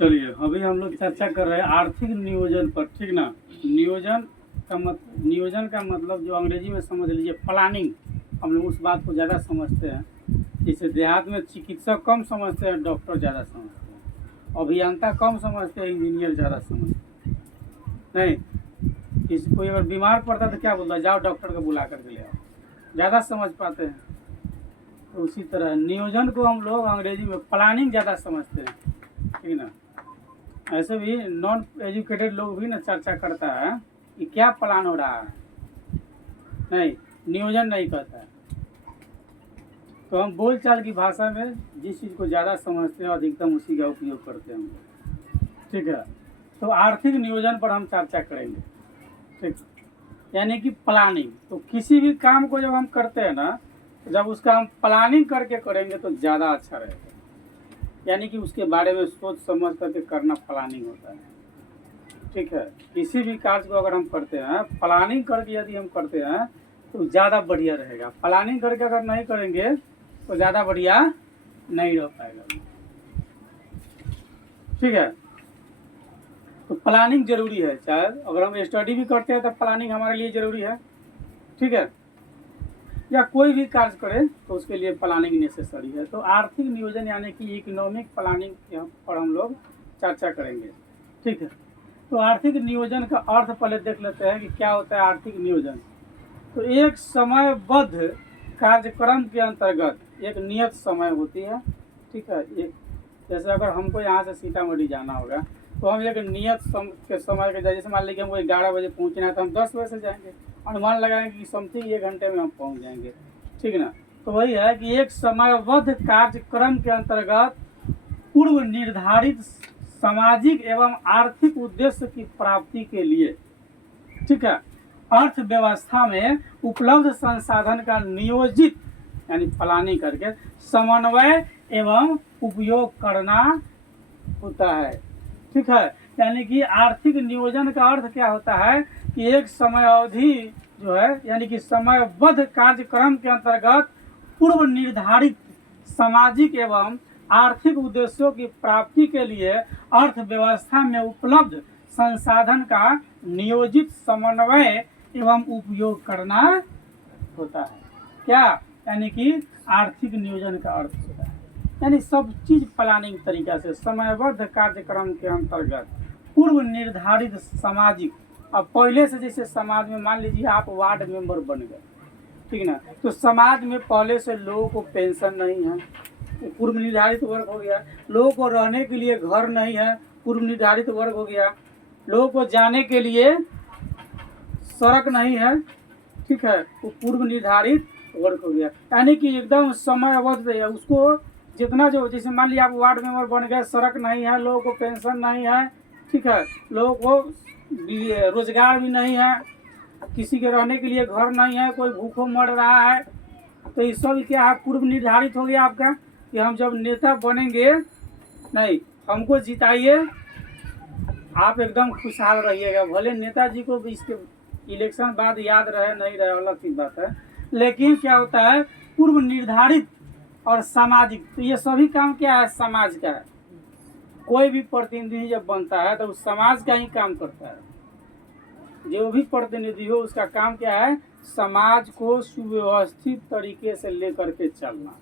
चलिए अभी हम लोग चर्चा कर रहे हैं आर्थिक नियोजन पर, ठीक ना। नियोजन का मतलब जो अंग्रेजी में समझ लीजिए प्लानिंग। हम लोग उस बात को ज़्यादा समझते हैं। जैसे देहात में चिकित्सक कम समझते हैं, डॉक्टर ज़्यादा समझते हैं, अभियंता कम समझते हैं, इंजीनियर ज़्यादा समझते हैं। नहीं, किसी कोई अगर बीमार पड़ता है तो क्या बोलता है, जाओ डॉक्टर को बुला करके ले आओ, ज़्यादा समझ पाते हैं। तो उसी तरह नियोजन को हम लोग अंग्रेजी में प्लानिंग ज़्यादा समझते हैं, ठीक ना। ऐसे भी नॉन एजुकेटेड लोग भी ना चर्चा करता है कि क्या प्लान हो रहा है, नहीं, नियोजन नहीं करता है। तो हम बोलचाल की भाषा में जिस चीज़ को ज़्यादा समझते हैं अधिकतम उसी का उपयोग करते हैं हम लोग, ठीक है। तो आर्थिक नियोजन पर हम चर्चा करेंगे, ठीक। यानी कि प्लानिंग, तो किसी भी काम को जब हम करते हैं ना, तो जब उसका हम प्लानिंग करके करेंगे तो ज़्यादा अच्छा रहेगा। यानी कि उसके बारे में सोच समझ करके करना प्लानिंग होता है, ठीक है। किसी भी कार्य को अगर हम करते हैं प्लानिंग करके यदि हम करते हैं तो ज़्यादा बढ़िया रहेगा। प्लानिंग करके अगर नहीं करेंगे तो ज़्यादा बढ़िया नहीं रह पाएगा, ठीक है। तो प्लानिंग जरूरी है, चाहे अगर हम स्टडी भी करते हैं तो प्लानिंग हमारे लिए ज़रूरी है, ठीक है। या कोई भी कार्य करें तो उसके लिए प्लानिंग नेसेसरी है। तो आर्थिक नियोजन यानी कि इकोनॉमिक प्लानिंग यहाँ पर हम लोग चर्चा करेंगे, ठीक है। तो आर्थिक नियोजन का अर्थ पहले देख लेते हैं कि क्या होता है आर्थिक नियोजन। तो एक समयबद्ध कार्यक्रम के अंतर्गत एक नियत समय होती है, ठीक है। एक जैसे अगर हमको यहाँ से सीतामढ़ी जाना होगा तो हम एक नियत समय के, जैसे मान लीजिए हमको 11 बजे पहुँचना है तो हम 10 बजे से जाएंगे, अनुमान लगाएंगे कि समथिंग 1 घंटे में हम पहुँच जाएंगे, ठीक ना। तो वही है कि एक समयबद्ध कार्यक्रम के अंतर्गत पूर्व निर्धारित सामाजिक एवं आर्थिक उद्देश्य की प्राप्ति के लिए, ठीक है, अर्थव्यवस्था में उपलब्ध संसाधन का नियोजित यानी प्लानिंग करके समन्वय एवं उपयोग करना होता है, ठीक है। यानी कि आर्थिक नियोजन का अर्थ क्या होता है कि एक समय अवधि जो है यानी कि समयबद्ध कार्यक्रम के अंतर्गत पूर्व निर्धारित सामाजिक एवं आर्थिक उद्देश्यों की प्राप्ति के लिए अर्थव्यवस्था में उपलब्ध संसाधन का नियोजित समन्वय एवं उपयोग करना होता है। क्या यानी कि आर्थिक नियोजन का अर्थ होता है यानी सब चीज प्लानिंग तरीका से समयबद्ध कार्यक्रम के अंतर्गत पूर्व निर्धारित सामाजिक। अब पहले से जैसे समाज में मान लीजिए आप वार्ड मेंबर बन गए, ठीक ना, तो समाज में पहले से लोगों को पेंशन नहीं है, पूर्व निर्धारित वर्ग हो गया। लोगों को रहने के लिए घर नहीं है, पूर्व निर्धारित वर्ग हो गया। लोगों को जाने के लिए सड़क नहीं है, ठीक है, वो पूर्व निर्धारित वर्ग हो गया। यानी कि एकदम समय अवध है उसको जितना जो, जैसे मान लिया आप वार्ड मेंबर बन गए, सड़क नहीं है, लोगों को पेंशन नहीं है, ठीक है, लोगों को रोजगार भी नहीं है, किसी के रहने के लिए घर नहीं है, कोई भूखों मर रहा है। तो ये सब क्या है, पूर्व निर्धारित हो गया आपका कि हम जब नेता बनेंगे, नहीं हमको जिताइए, आप एकदम खुशहाल रहिएगा। भले नेताजी को भी इसके इलेक्शन बाद याद रहे नहीं रहे अलग की बात है, लेकिन क्या होता है पूर्व निर्धारित और सामाजिक, तो ये सभी काम क्या है, समाज का है। कोई भी प्रतिनिधि जब बनता है तो उस समाज का ही काम करता है। जो भी प्रतिनिधि हो उसका काम क्या है, समाज को सुव्यवस्थित तरीके से लेकर के चलना।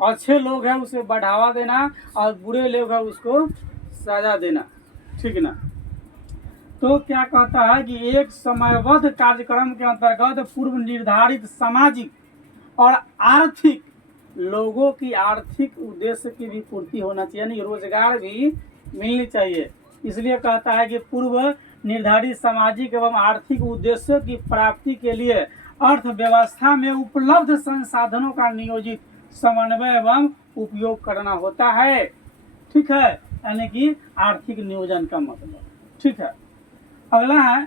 अच्छे लोग हैं उसे बढ़ावा देना और बुरे लोग हैं उसको सजा देना, ठीक ना। तो क्या कहता है कि एक समयबद्ध कार्यक्रम के अंतर्गत पूर्व निर्धारित सामाजिक और आर्थिक, लोगों की आर्थिक उद्देश्य की भी पूर्ति होना चाहिए, यानी रोजगार भी मिलनी चाहिए। इसलिए कहता है कि पूर्व निर्धारित सामाजिक एवं आर्थिक उद्देश्यों की प्राप्ति के लिए अर्थव्यवस्था में उपलब्ध संसाधनों का नियोजित समन्वय एवं उपयोग करना होता है, ठीक है। यानी कि आर्थिक नियोजन का मतलब, ठीक है। अगला है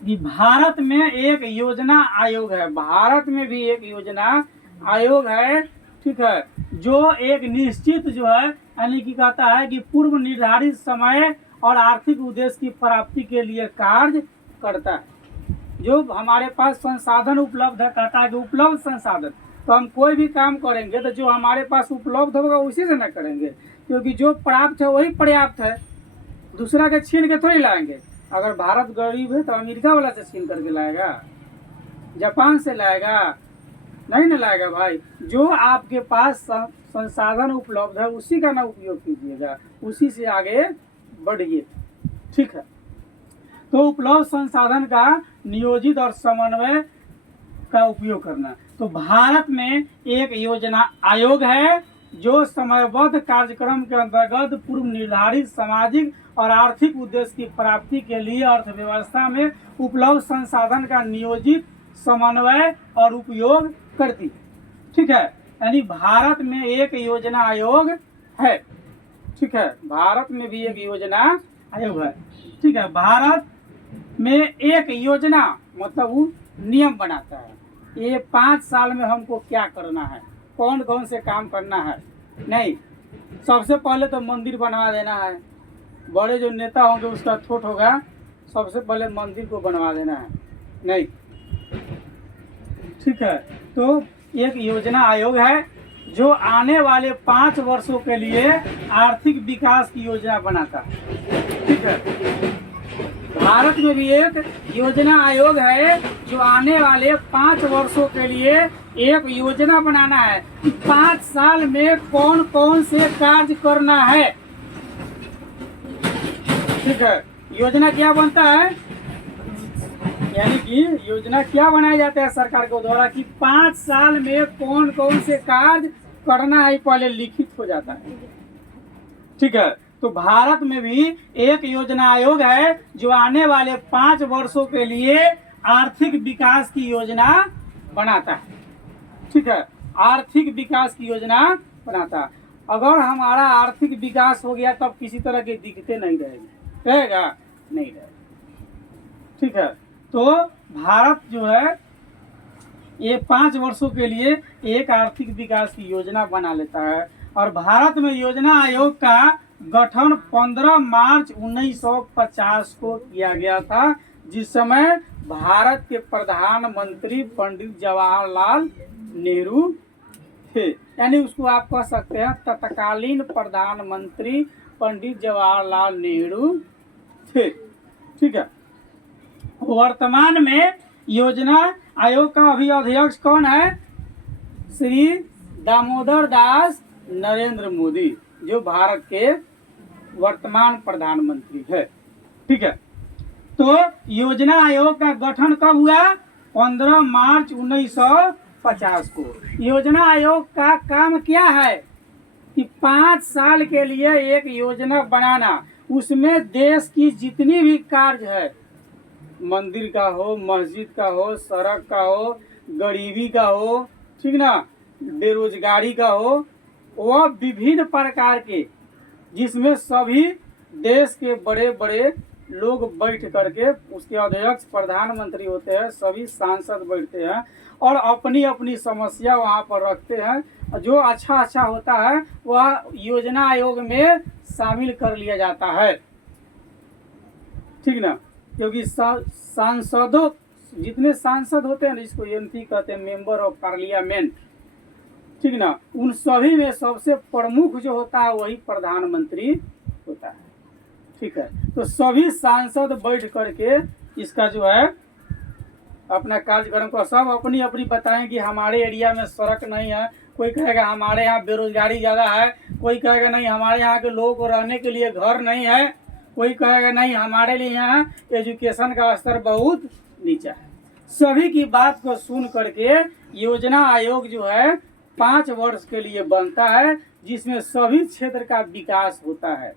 कि भारत में एक योजना आयोग है, भारत में भी एक योजना आयोग है, ठीक है, जो एक निश्चित जो है यानी कि कहता है कि पूर्व निर्धारित समय और आर्थिक उद्देश्य की प्राप्ति के लिए कार्य करता है। जो हमारे पास संसाधन उपलब्ध है, कहता है कि उपलब्ध संसाधन, तो हम कोई भी काम करेंगे तो जो हमारे पास उपलब्ध होगा उसी से ना करेंगे, क्योंकि जो प्राप्त है वही पर्याप्त है, दूसरा के छीन के थोड़ी लाएंगे। अगर भारत गरीब है तो अमेरिका वाला से छीन करके लाएगा, जापान से लाएगा, नहीं ना लाएगा भाई। जो आपके पास संसाधन उपलब्ध है उसी का ना उपयोग कीजिएगा, उसी से आगे बढ़िए, ठीक है। तो उपलब्ध संसाधन का नियोजित और समन्वय का उपयोग करना। तो भारत में एक योजना आयोग है जो समयबद्ध कार्यक्रम के अंतर्गत पूर्व निर्धारित सामाजिक और आर्थिक उद्देश्य की प्राप्ति के लिए अर्थव्यवस्था में उपलब्ध संसाधन का नियोजित समन्वय और उपयोग करती है, ठीक है। यानी भारत में एक योजना आयोग है, ठीक है, भारत में भी एक योजना आयोग है, ठीक है। भारत में एक योजना मतलब वो नियम बनाता है, ये 5 साल में हमको क्या करना है, कौन कौन से काम करना है। नहीं, सबसे पहले तो मंदिर बनवा देना है, बड़े जो नेता होंगे उसका थोट होगा सबसे पहले मंदिर को बनवा देना है, नहीं, ठीक है। तो एक योजना आयोग है जो आने वाले 5 वर्षों के लिए आर्थिक विकास की योजना बनाता है, ठीक है। भारत में भी एक योजना आयोग है जो आने वाले 5 वर्षों के लिए एक योजना बनाना है कि 5 साल में कौन कौन से कार्य करना है, ठीक है। योजना क्या बनता है, यानी कि योजना क्या बनाया जाता है सरकार के द्वारा कि 5 साल में कौन कौन से कार्य करना है, पहले लिखित हो जाता है, ठीक है। तो भारत में भी एक योजना आयोग है जो आने वाले 5 वर्षों के लिए आर्थिक विकास की योजना बनाता है, ठीक है, आर्थिक विकास की योजना बनाता है। अगर हमारा आर्थिक विकास हो गया तब किसी तरह की दिक्कतें नहीं रहेगा, नहीं रहेगा, ठीक है। तो भारत जो है ये 5 वर्षों के लिए एक आर्थिक विकास की योजना बना लेता है। और भारत में योजना आयोग का गठन 15 मार्च 1950 को किया गया था, जिस समय भारत के प्रधानमंत्री पंडित जवाहरलाल नेहरू थे। यानी उसको आप कह सकते हैं तत्कालीन प्रधानमंत्री पंडित जवाहरलाल नेहरू थे, ठीक है। वर्तमान में योजना आयोग का अभी अध्यक्ष कौन है, श्री दामोदर दास नरेंद्र मोदी, जो भारत के वर्तमान प्रधानमंत्री है, ठीक है। तो योजना आयोग का गठन कब हुआ, 15 मार्च 1950 को। योजना आयोग का काम क्या है कि 5 साल के लिए एक योजना बनाना, उसमें देश की जितनी भी कार्य है, मंदिर का हो, मस्जिद का हो, सड़क का हो, गरीबी का हो, ठीक ना, बेरोजगारी का हो, वह विभिन्न प्रकार के, जिसमें सभी देश के बड़े बड़े लोग बैठ करके, उसके अध्यक्ष प्रधानमंत्री होते हैं, सभी सांसद बैठते हैं और अपनी अपनी समस्या वहाँ पर रखते हैं। जो अच्छा होता है वह योजना आयोग में शामिल कर लिया जाता है, ठीक ना, क्योंकि सांसदों, जितने सांसद होते हैं इसको एमपी कहते हैं, मेंबर ऑफ पार्लियामेंट, ठीक ना, उन सभी में सबसे प्रमुख जो होता है वही प्रधानमंत्री होता है, ठीक है। तो सभी सांसद बैठ करके इसका जो है अपना कार्यक्रम को सब अपनी अपनी बताएं कि हमारे एरिया में सड़क नहीं है, कोई कहेगा हमारे यहाँ बेरोजगारी ज़्यादा है, कोई कहेगा नहीं हमारे यहाँ के लोगों को रहने के लिए घर नहीं है, कोई कहेगा नहीं हमारे लिए यहाँ एजुकेशन का स्तर बहुत नीचा है। सभी की बात को सुन करके योजना आयोग जो है 5 वर्ष के लिए बनता है, जिसमें सभी क्षेत्र का विकास होता है,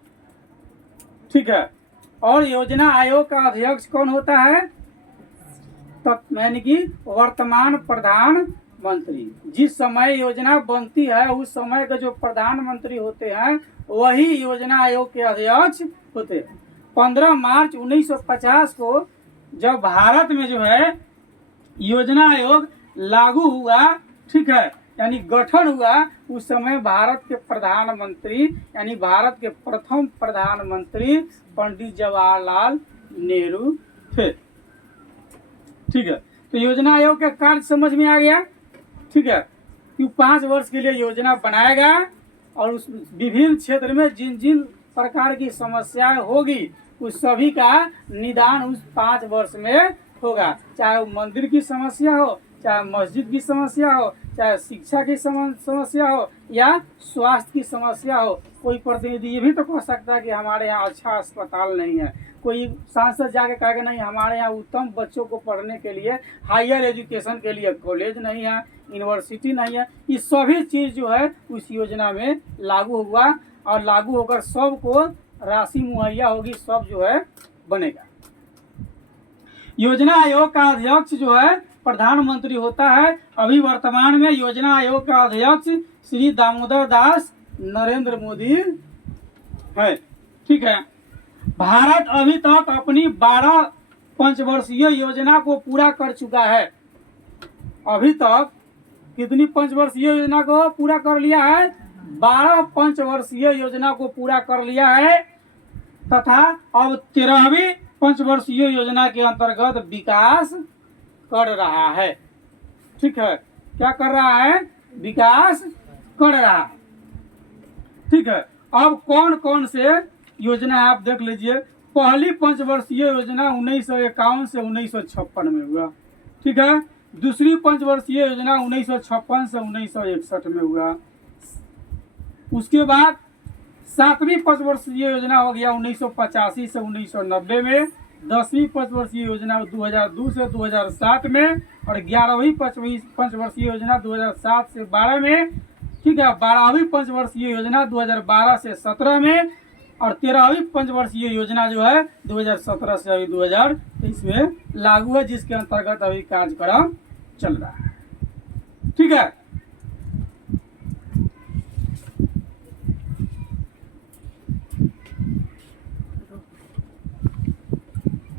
ठीक है। और योजना आयोग का अध्यक्ष कौन होता है, यानी कि वर्तमान प्रधानमंत्री। जिस समय योजना बनती है उस समय के जो प्रधानमंत्री होते हैं वही योजना आयोग के अध्यक्ष होते हैं। 15 मार्च 1950 को जब भारत में जो है योजना आयोग लागू हुआ, ठीक है, यानी गठन हुआ, उस समय भारत के प्रधानमंत्री यानी भारत के प्रथम प्रधानमंत्री पंडित जवाहरलाल नेहरू थे, ठीक है। तो योजना आयोग का कार्य समझ में आ गया, ठीक है। कि 5 वर्ष के लिए योजना बनाएगा और उस विभिन्न क्षेत्र में जिन जिन प्रकार की समस्याएं होगी उस सभी का निदान उस 5 वर्ष में होगा। चाहे वो मंदिर की समस्या हो, चाहे मस्जिद की समस्या हो, चाहे शिक्षा की समस्या हो या स्वास्थ्य की समस्या हो। कोई प्रतिनिधि ये भी तो कह सकता है कि हमारे यहाँ अच्छा अस्पताल नहीं है, कोई सांसद जाके कहेगा नहीं हमारे यहाँ उत्तम बच्चों को पढ़ने के लिए हायर एजुकेशन के लिए कॉलेज नहीं है, यूनिवर्सिटी नहीं है। ये सभी चीज़ जो है उस योजना में लागू हुआ और लागू होकर सबको राशि मुहैया होगी, सब जो है बनेगा। योजना आयोग का अध्यक्ष जो है प्रधानमंत्री होता है। अभी वर्तमान में योजना आयोग का अध्यक्ष श्री दामोदर दास नरेंद्र मोदी है। ठीक है। भारत अभी तक अपनी 12 पंचवर्षीय योजना को पूरा कर चुका है। अभी तक कितनी पंचवर्षीय योजना को पूरा कर लिया है? 12 पंचवर्षीय योजना को पूरा कर लिया है तथा अब 13वीं पंचवर्षीय योजना के अंतर्गत विकास कर रहा है। ठीक है। क्या कर रहा है? विकास कर रहा है। ठीक है। अब कौन कौन से योजना आप देख लीजिए। पहली पंचवर्षीय योजना 1951 से 1956 में हुआ। ठीक है। दूसरी पंचवर्षीय योजना 1956 से 1961 में हुआ। उसके बाद 7वीं पंचवर्षीय योजना हो गया 1985 से 1990 में। 10वीं पंचवर्षीय योजना 2002 से 2007 में और 11वीं पंचवर्षीय योजना 2007 से 12 में। ठीक है। 12वीं पंचवर्षीय योजना 2012 से 17 में और 13वीं पंचवर्षीय योजना जो है 2017 से अभी 2023 में लागू है, जिसके अंतर्गत अभी कार्यक्रम चल रहा है। ठीक है।